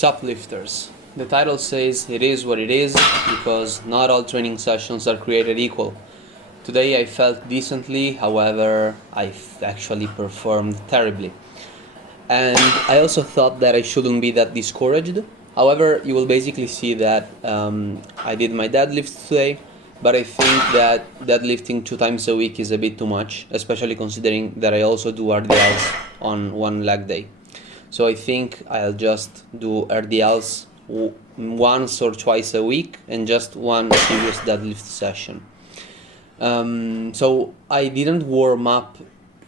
Suplifters. The title says it is what it is because not all training sessions are created equal. Today I felt decently, however, I actually performed terribly. And I also thought that I shouldn't be that discouraged. However, you will basically see that I did my deadlift today, but I think that deadlifting 2 times a week is a bit too much, especially considering that I also do RDLs on one leg day. So I think I'll just do RDLs once or twice a week and just one serious deadlift session. So I didn't warm up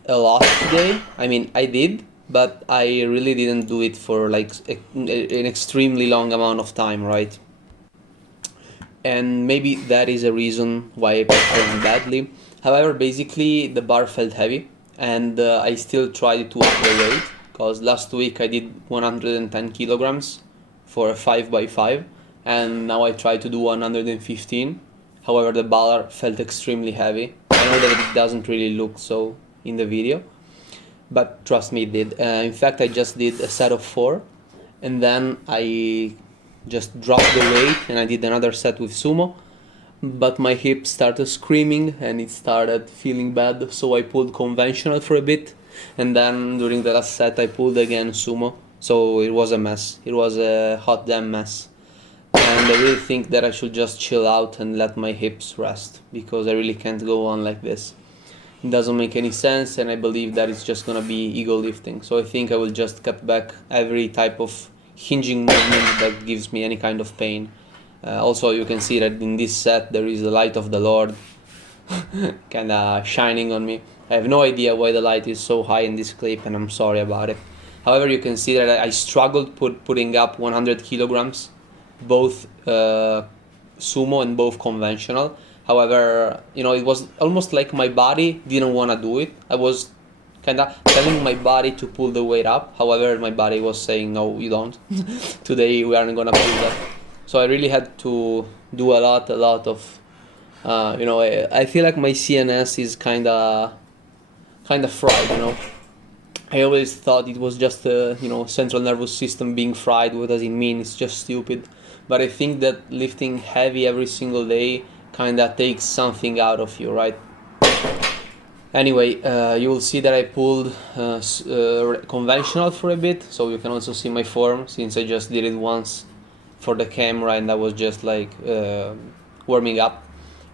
a lot today. I mean, I did, but I really didn't do it for like an extremely long amount of time, right? And maybe that is a reason why I performed badly. However, basically the bar felt heavy, and I still tried to up the weight, because last week I did 110 kilograms for a 5x5, and now I try to do 115. However, the bar felt extremely heavy. I know that it doesn't really look so in the video, but trust me, it did. In fact, I just did a set of 4, and then I just dropped the weight and I did another set with sumo, but my hip started screaming and it started feeling bad, so I pulled conventional for a bit, and then during the last set I pulled again sumo, so it was a mess. It was a hot damn mess. And I really think that I should just chill out and let my hips rest, because I really can't go on like this. It doesn't make any sense, and I believe that it's just gonna be ego lifting. So I think I will just cut back every type of hinging movement that gives me any kind of pain. Also, you can see that in this set there is the light of the Lord kinda shining on me. I have no idea why the light is so high in this clip, and I'm sorry about it. However, you can see that I struggled putting up 100 kilograms, both sumo and both conventional. However, it was almost like my body didn't want to do it. I was kind of telling my body to pull the weight up. However, my body was saying, no, you don't. Today we aren't gonna pull that. So I really had to do a lot of, I feel like my CNS is kind of fried. I always thought it was just central nervous system being fried. What does it mean? It's just stupid. But I think that lifting heavy every single day kind of takes something out of you, right? Anyway, you will see that I pulled conventional for a bit, so you can also see my form, since I just did it once for the camera and I was just like warming up.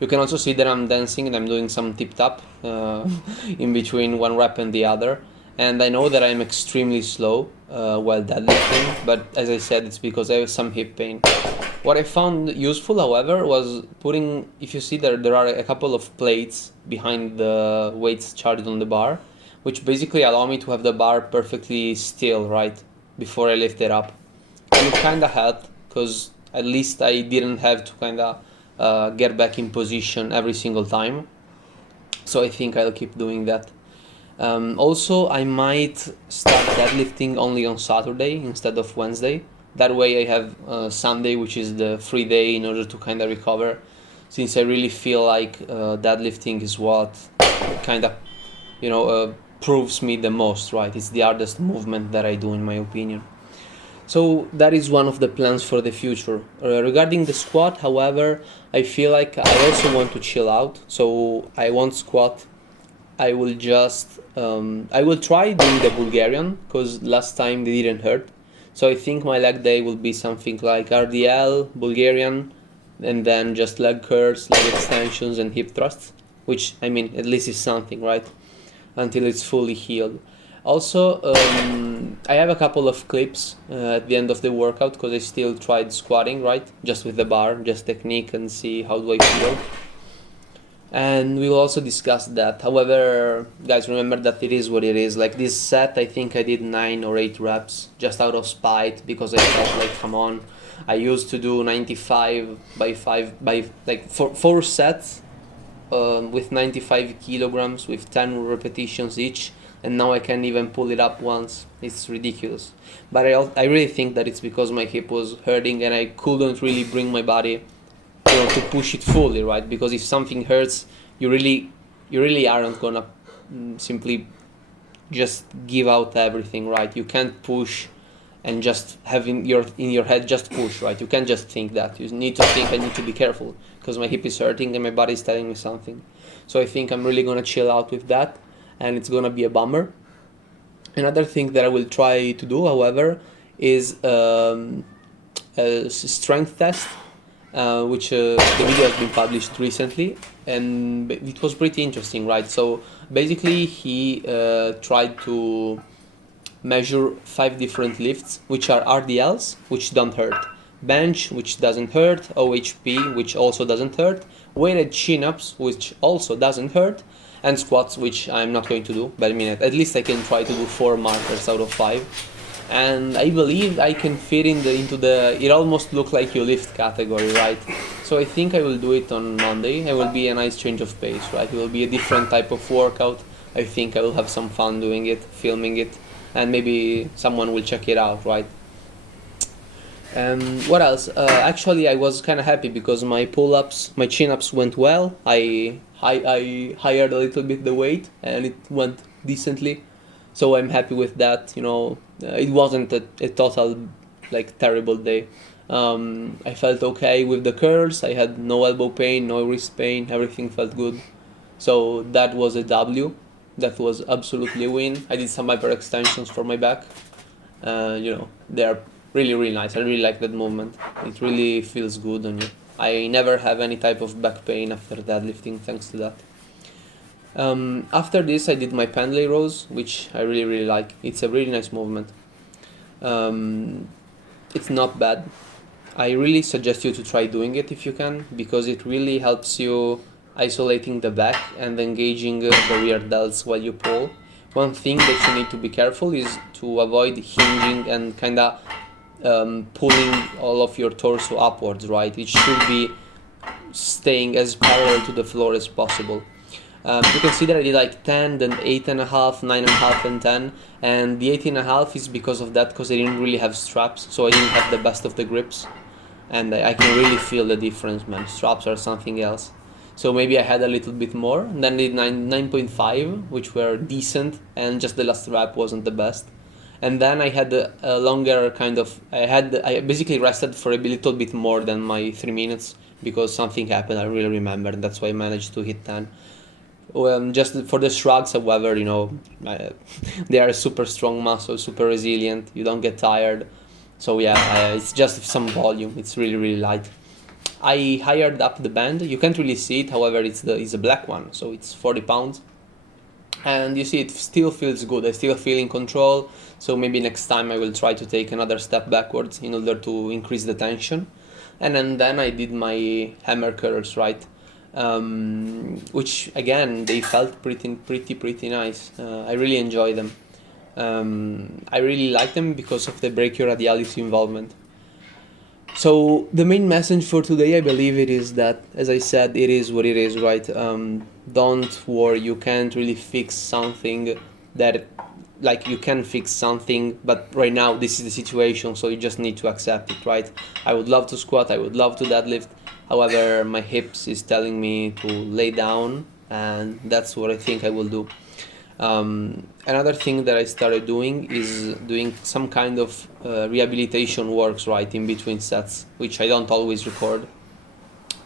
You can also see that I'm dancing and I'm doing some tip-tap in between one rep and the other. And I know that I'm extremely slow while deadlifting, but as I said, it's because I have some hip pain. What I found useful, however, was putting, if you see there are a couple of plates behind the weights charged on the bar, which basically allow me to have the bar perfectly still, right, before I lift it up. And it kind of helped, because at least I didn't have to kind of get back in position every single time. So I think I'll keep doing that. Also, I might start deadlifting only on Saturday instead of Wednesday. That way I have Sunday, which is the free day, in order to kind of recover, since I really feel like deadlifting is what kind of proves me the most, right? It's the hardest movement that I do, in my opinion. So that is one of the plans for the future. Regarding the squat, however, I feel like I also want to chill out, so I won't squat. I will just I will try doing the Bulgarian, because last time they didn't hurt. So I think my leg day will be something like RDL, Bulgarian, and then just leg curls, leg extensions, and hip thrusts, which, I mean, at least is something, right? Until it's fully healed. Also, I have a couple of clips at the end of the workout, because I still tried squatting, right? Just with the bar, just technique, and see how do I feel. And we will also discuss that. However, guys, remember that it is what it is. Like this set, I think I did 9 or 8 reps just out of spite, because I felt like, come on, I used to do 95 by 5 by like 4 sets with 95 kilograms with 10 repetitions each, and now I can't even pull it up once. It's ridiculous. But I really think that it's because my hip was hurting and I couldn't really bring my body to push it fully, right? Because if something hurts, you really aren't gonna simply just give out everything, right? You can't push and just having in your head just push, right? You can't just think that. You need to think I need to be careful because my hip is hurting and my body is telling me something. So I think I'm really gonna chill out with that, and it's gonna be a bummer. Another thing that I will try to do, however, is a strength test, which the video has been published recently, and it was pretty interesting, right? So basically, he tried to measure 5 different lifts, which are RDLs, which don't hurt, bench, which doesn't hurt, OHP, which also doesn't hurt, weighted chin-ups, which also doesn't hurt, and squats, which I'm not going to do, but I mean, at least I can try to do 4 markers out of 5. And I believe I can fit into the it almost look like you lift category, right? So I think I will do it on Monday. It will be a nice change of pace, right? It will be a different type of workout. I think I will have some fun doing it, filming it, and maybe someone will check it out, right? What else? Actually, I was kind of happy because my pull-ups, my chin-ups went well. I hired a little bit the weight, and it went decently. So I'm happy with that. It wasn't a total like terrible day. I felt okay with the curls. I had no elbow pain, no wrist pain. Everything felt good. So that was a W. That was absolutely a win. I did some hyper extensions for my back. They're really, really nice. I really like that movement. It really feels good on you. I never have any type of back pain after deadlifting thanks to that. After this, I did my pendlay rows, which I really, really like. It's a really nice movement. It's not bad. I really suggest you to try doing it if you can, because it really helps you isolating the back and engaging the rear delts while you pull. One thing that you need to be careful is to avoid hinging and kind of pulling all of your torso upwards, right? It should be staying as parallel to the floor as possible. You can see that I did like 10, then 8.5, 9.5, and 10. And the 8.5 is because of that, because I didn't really have straps, so I didn't have the best of the grips. And I can really feel the difference, man. Straps are something else. So maybe I had a little bit more. And then I did 9.5, which were decent, and just the last rep wasn't the best. And then I had a longer kind of, I basically rested for a little bit more than my 3 minutes because something happened, I really remember, and that's why I managed to hit 10. Just for the shrugs, however, they are super strong muscles, super resilient, you don't get tired. So yeah, it's just some volume, it's really, really light. I hired up the band, you can't really see it, however, it's a black one, so it's 40 pounds. And you see, it still feels good, I still feel in control, so maybe next time I will try to take another step backwards in order to increase the tension. And then I did my hammer curls, right? Which again, they felt pretty nice. I really enjoy them. I really like them because of the brachioradialis involvement. So the main message for today, I believe it is that, as I said, it is what it is, right? Don't worry, you can't really fix something that, like, you can fix something, but right now this is the situation, so you just need to accept it, right? I would love to squat, I would love to deadlift, however, my hips is telling me to lay down, and that's what I think I will do. Another thing that I started doing is doing some kind of rehabilitation works, right, in between sets, which I don't always record.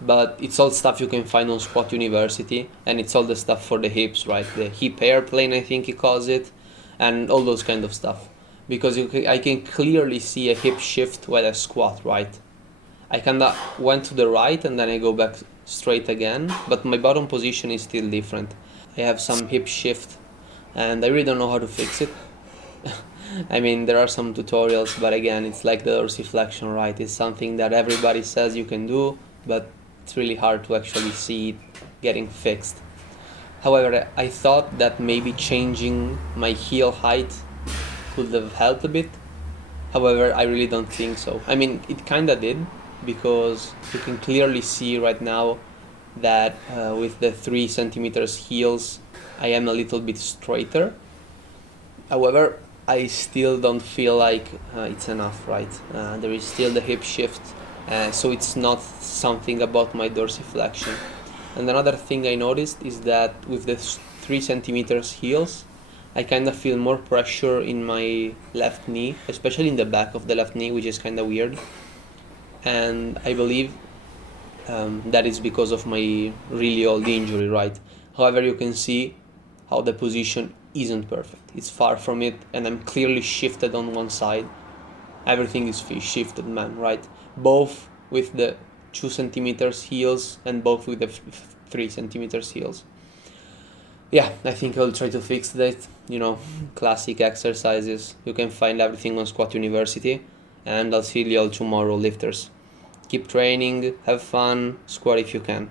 But it's all stuff you can find on Squat University, and it's all the stuff for the hips, right? The hip airplane, I think he calls it, and all those kind of stuff. Because I can clearly see a hip shift while I squat, right? I kinda went to the right and then I go back straight again, but my bottom position is still different. I have some hip shift, and I really don't know how to fix it. I mean, there are some tutorials, but again, it's like the dorsiflexion, right? It's something that everybody says you can do, but it's really hard to actually see it getting fixed. However, I thought that maybe changing my heel height could have helped a bit. However, I really don't think so. I mean, it kinda did, because you can clearly see right now that with the 3 centimeters heels, I am a little bit straighter. However, I still don't feel like it's enough, right? There is still the hip shift, so it's not something about my dorsiflexion. And another thing I noticed is that with the 3 centimeters heels, I kind of feel more pressure in my left knee, especially in the back of the left knee, which is kind of weird. And I believe that is because of my really old injury, right? However, you can see how the position isn't perfect. It's far from it, and I'm clearly shifted on one side. Everything is shifted, man, right? Both with the 2 centimeters heels and both with the 3 centimeters heels. Yeah, I think I'll try to fix that. Classic exercises. You can find everything on Squat University, and I'll see you all tomorrow, lifters. Keep training, have fun, squat if you can.